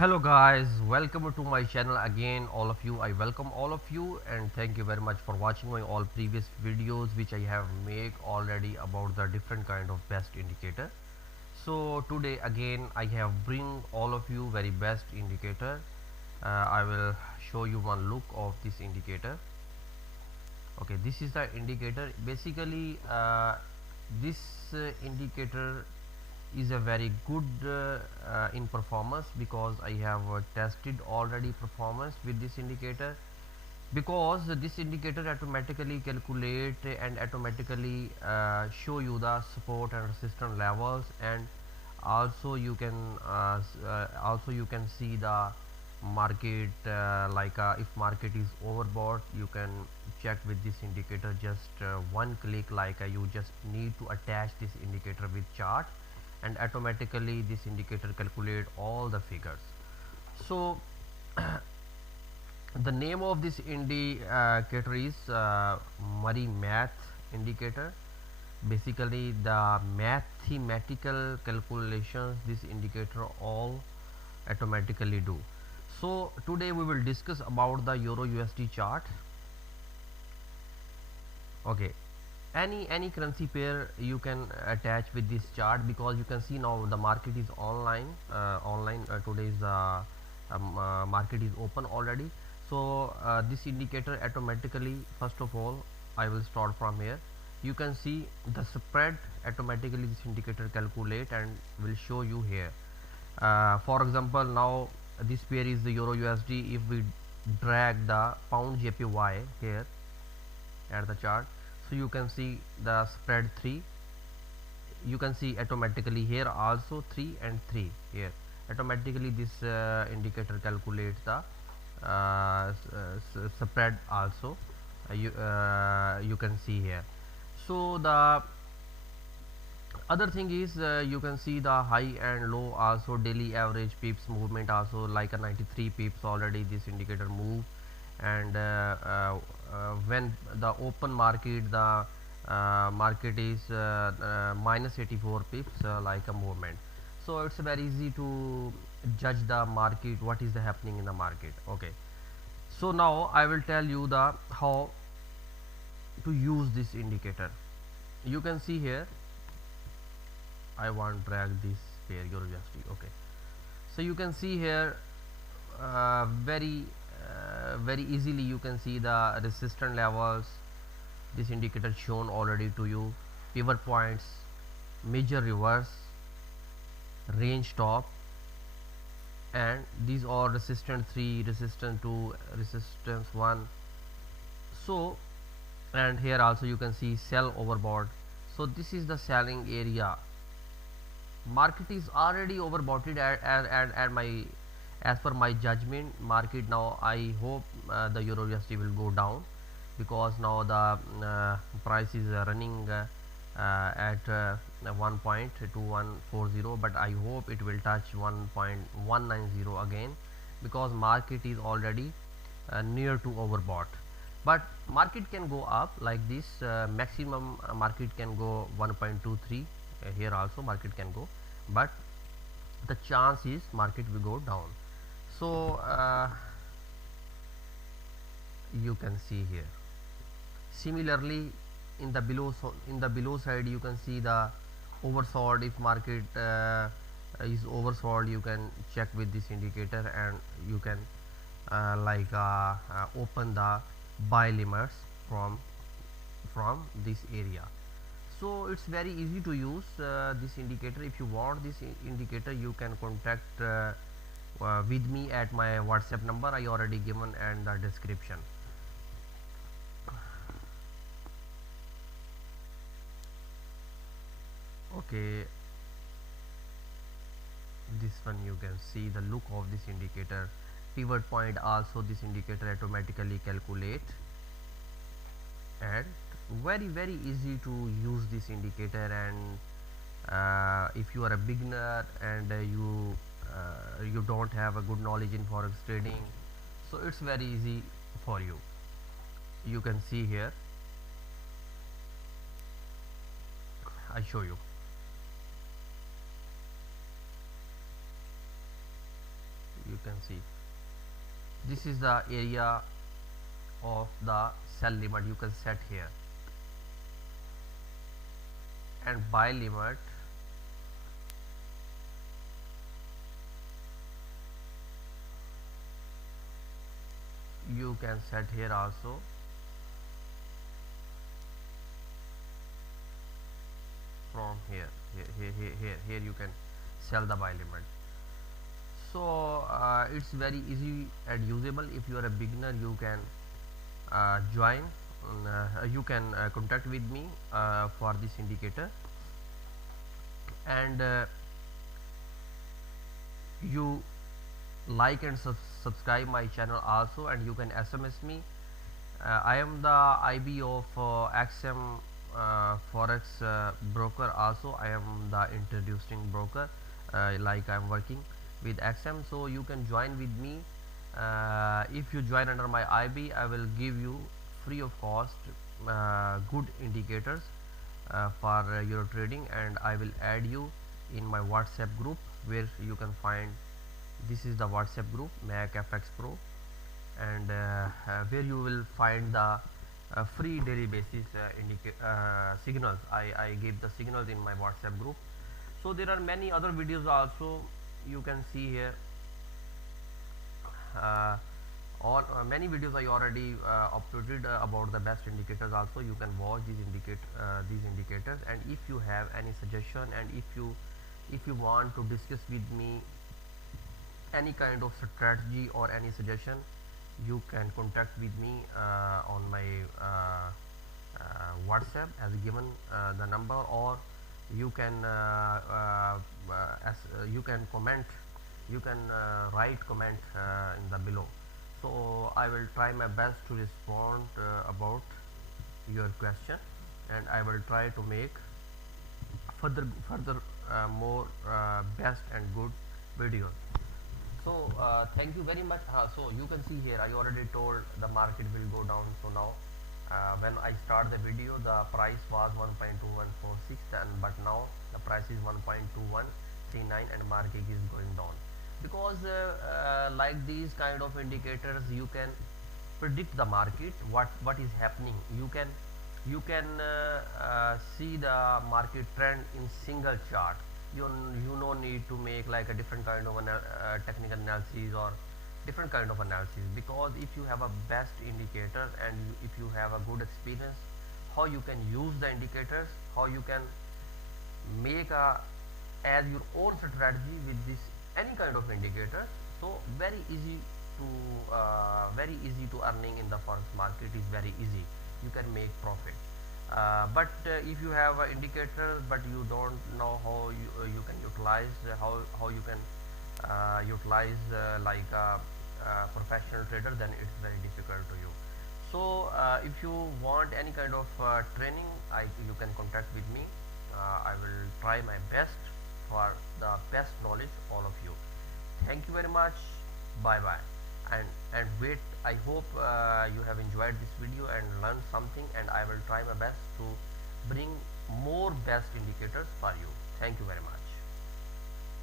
Hello guys, welcome to my channel again. All of you, I welcome all of you and thank you very much for watching my all previous videos which I have made already about the different kind of best indicator. So today again I have bring all of you very best indicator. I will show you one look of this indicator. Okay, this is the indicator. Basically this indicator is a very good in performance because I have tested already performance with this indicator, because this indicator automatically calculate and automatically show you the support and resistance levels, and also you can see the market, if market is overbought, you can check with this indicator just one click. You just need to attach this indicator with chart and automatically this indicator calculate all the figures. So the name of this indicator is Murray math indicator. Basically the mathematical calculations this indicator all automatically do. So today we will discuss about the Euro USD chart. Okay, any currency pair you can attach with this chart, because you can see now the market is online. Today's market is open already. So this indicator automatically, first of all I will start from here. You can see the spread automatically this indicator calculate and will show you here. For example, now this pair is the Euro USD. If we drag the pound JPY here at the chart, so you can see the spread 3. You can see automatically here also 3 and 3 here. Automatically this indicator calculates the spread also. You can see here. So the other thing is, you can see the high and low also, daily average pips movement also, like a 93 pips already this indicator move. And when the open market, the market is minus 84 pips, like a movement. So it's very easy to judge the market, what is the happening in the market. Okay, so now I will tell you the how to use this indicator. You can see here, I want drag this pair Euro USD. Okay, so you can see here very easily you can see the resistance levels. This indicator shown already to you, pivot points, major reverse, range top, and these are resistance 3, resistance 2, resistance 1. So and here also you can see sell overbought. So this is the selling area. Market is already overbought at my, as per my judgment. Market now, I hope the Euro USD will go down, because now the price is running at 1.2140, but I hope it will touch 1.190 again, because market is already near to overbought. But market can go up like this. Maximum market can go 1.23. Here also market can go, but the chance is market will go down. So you can see here, similarly in the below side you can see the oversold. If market is oversold, you can check with this indicator and you can open the buy limits from this area. So it's very easy to use this indicator. If you want this indicator, you can contact with me at my WhatsApp number, I already given in the description. Okay, this one you can see the look of this indicator. Pivot point also this indicator automatically calculate, and very easy to use this indicator. And if you are a beginner and you don't have a good knowledge in forex trading, so it's very easy for you. You can see here, I show you. You can see this is the area of the sell limit. You can set here, and buy limit you can set here also. From here you can sell the buy limit. So it's very easy and usable. If you are a beginner, you can join, you can contact with me for this indicator, and you like and subscribe my channel also, and you can SMS me. I am the IB of XM Forex Broker. Also I am the introducing broker, like I am working with XM, so you can join with me. If you join under my IB, I will give you free of cost good indicators for your trading, and I will add you in my WhatsApp group, where you can find, this is the WhatsApp group MACFXPRO, and where you will find the free daily basis signals. I gave the signals in my WhatsApp group. So there are many other videos also, you can see here. All many videos I already uploaded about the best indicators. Also you can watch these indicators, and if you have any suggestion, and if you want to discuss with me any kind of strategy or any suggestion, you can contact with me on my WhatsApp as given the number, or you can you can comment, you can write comment in the below. So I will try my best to respond about your question, and I will try to make further more best and good videos. So thank you very much. So you can see here, I already told the market will go down. So now when I start the video, the price was 1.2146, but now the price is 1.2139, and market is going down, because like these kind of indicators, you can predict the market, what is happening. You can see the market trend in single chart. You no need to make like a different kind of technical analysis or different kind of analysis, because if you have a best indicator, and if you have a good experience how you can use the indicators, how you can make a as your own strategy with this any kind of indicator. So very easy to earning in the forex market is very easy. You can make profit. But if you have an indicator, but you don't know how you can utilize, how you can utilize like a professional trader, then it's very difficult to you. So if you want any kind of training, you can contact with me. I will try my best for the best knowledge all of you. Thank you very much. Bye bye. And wait, I hope you have enjoyed this video and learned something, and I will try my best to bring more best indicators for you. Thank you very much.